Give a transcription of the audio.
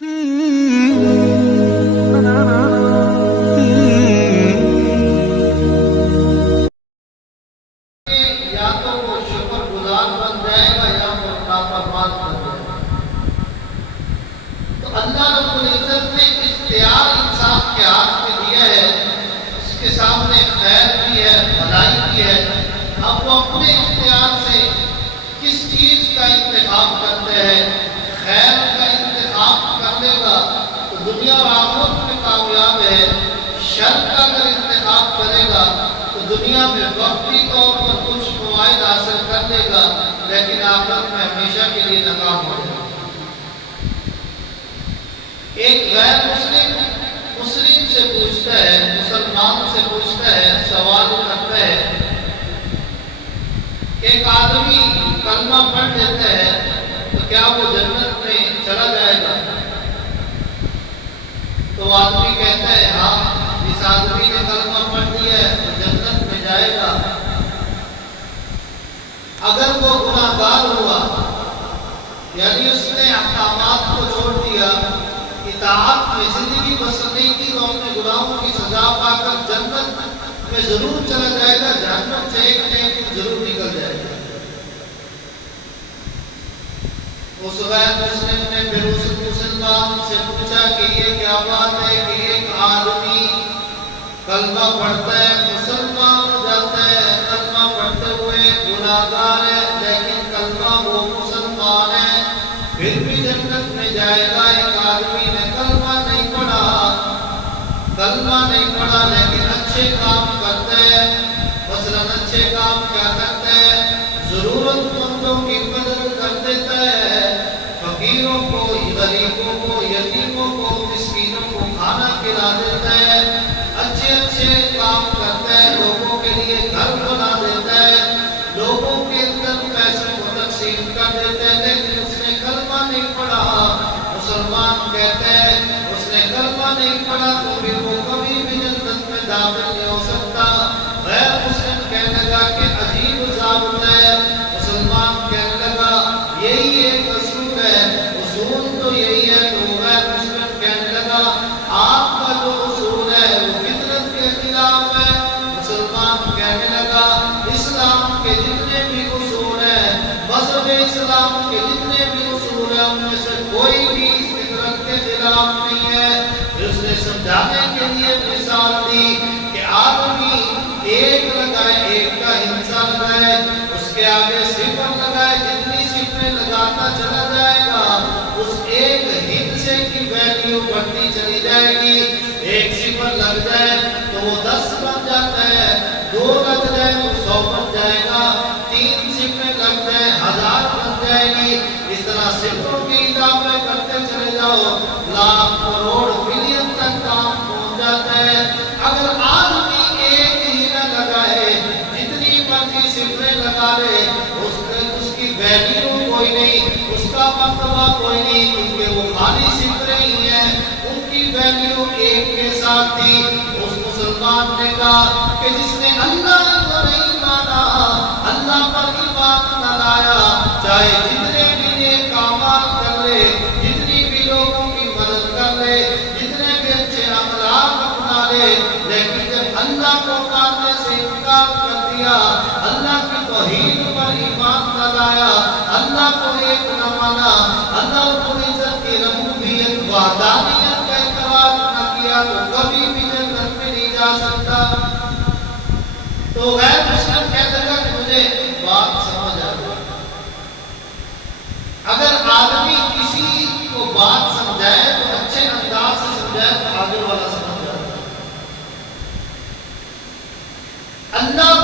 یا تو وہ شکر گزار بن جائے گا یا وہ نافرمان بن جائے گا۔ تو اللہ رب العزت نے اختیار انسان کے ہاتھ میں دیا ہے، اس کے سامنے خیر بھی ہے، بھلائی بھی ہے۔ اب وہ اپنے اختیار سے کس چیز کا انتخاب کرتے ہیں، خیر کا انتخاب کر لے گا تو دنیا اور آخرت میں کامیاب ہے، شر کا اگر انتخاب کرے گا تو دنیا میں وقتی طور پر کچھ فوائد حاصل کر لے گا لیکن آخرت میں ہمیشہ کے لیے ناکام ہو جائے گا۔ ایک غیر مسلم سے پوچھتا ہے، مسلمان سے پوچھتا ہے، سوال کرتا ہے، ایک آدمی کلمہ پڑھ لیتا ہے تو کیا وہ جنت میں چلا جائے گا؟ تو آدمی کہتا ہے ہاں، اس آدمی نے کلمہ پڑھ لیا ہے تو جنت میں جائے گا۔ اگر وہ گناہگار ہوا، یعنی اس نے احکامات کو چھوڑ دیا، اطاعت میں زندگی بسر نہیں کی، تو اپنے گناہوں کی سزا پا کر جنت میں ضرور چلا جائے گا، جہنم سے ایک نہ ایک ضرور نکل جائے گا۔ اس غیر مسلم نے پھر اس مسلمان سے پوچھا کہ یہ کیا بات ہے کہ ایک آدمی کلمہ پڑھتا ہے، مسلمان ہو جاتا ہے، کلمہ پڑھتے ہوئے گناہگار ہے لیکن کلمہ وہ مسلمان ہے، پھر بھی جنت میں جائے گا۔ ایک آدمی نے کلمہ نہیں پڑھا لیکن اچھے کام کرتا ہے، مثلاً اچھے کام کیا کرتا ہے؟ ضرورت مندوں کی مدد کر دیتا ہے، فقیروں کو، غریبوں کو، یتیموں کو، مسکینوں کو کھانا کھلا دیتا ہے، اچھے کام کرتا ہے، لوگوں کے لیے گھر بنا دیتا ہے، لوگوں کے اندر پیسوں کو تقسیم کر دیتا ہے، لیکن اس نے کلمہ نہیں پڑھا۔ مسلمان کہتے ہیں اس نے کلمہ نہیں پڑھا تو پھر وہ کبھی بھی جنت میں داخل نہیں ہو سکتا۔ غیر مسلم کہنے لگا کہ عجیب ضابطہ ہے۔ مسلمان کہنے لگا یہی ایک اصول ہے، اصول تو یہی ہے۔ تو غیر مسلم کہنے لگا آپ کا جو اصول ہے وہ فطرت کے خلاف ہے۔ مسلمان کہنے لگا اسلام کے جتنے بھی اصول ہیں، مذہب اسلام کے جتنے بھی اصول ہیں، ان میں سے کوئی بھی فطرت کے خلاف نہیں ہے۔ پھر اس نے سمجھانے کے لیے مثال دی کہ آدمی ایک لگائے، ایک کا ہندسہ لگائے، اس کے آگے صفر لگائے، جتنی صفریں لگاتا چلا جائے گا اس ایک ہندسے کی ویلیو بڑھتی چلی جائے گی۔ ایک صفر لگ جائے تو وہ 10 بن جاتا ہے، 2 لگ جائے تو 100 بن جائے گا، 3 صفریں لگ جائے 1000 بن جائے گی۔ اس طرح صفروں کی اضافے کرتے چلے جاؤ، لاکھ، کروڑ، بلین تک کام پہنچ جاتا ہے۔ اگر آدمی ایک ہی نہ لگائے، جتنی مرضی صفریں لگا لے، اس کی ویلیو کوئی نہیں، اس کا مرتبہ کوئی نہیں، کیونکہ وہ خالی صفریں ہی ہیں، ان کی ویلیو ایک کے ساتھ تھی۔ اس مسلمان نے کہا کہ جس نے اللہ کو نہیں مانا، اللہ پر ایمان نہ لایا، چاہے جتنے بھی نیک اعمال کر لے، جتنی بھی لوگوں کی مدد کر لے، جتنے بھی اچھے اخلاق اپنا لے، لیکن جب اللہ کو ماننے سے انکار کر دیا، اللہ کی توحید پر ایمان نہ لایا، اللہ کو ایک نہ مانا، اللہ کو عزت کی ربوبیت وحدانیت کا اقرار نہ کیا تو کبھی بھی جنت میں نہیں جا سکتا۔ تو غیر مسلم کہتا تھا کہ مجھے بات سمجھ آ گئی۔ اگر آدمی کسی کو بات سمجھائے تو اچھے انداز سے سمجھائے تو آگے والا سمجھ جائے۔ اللہ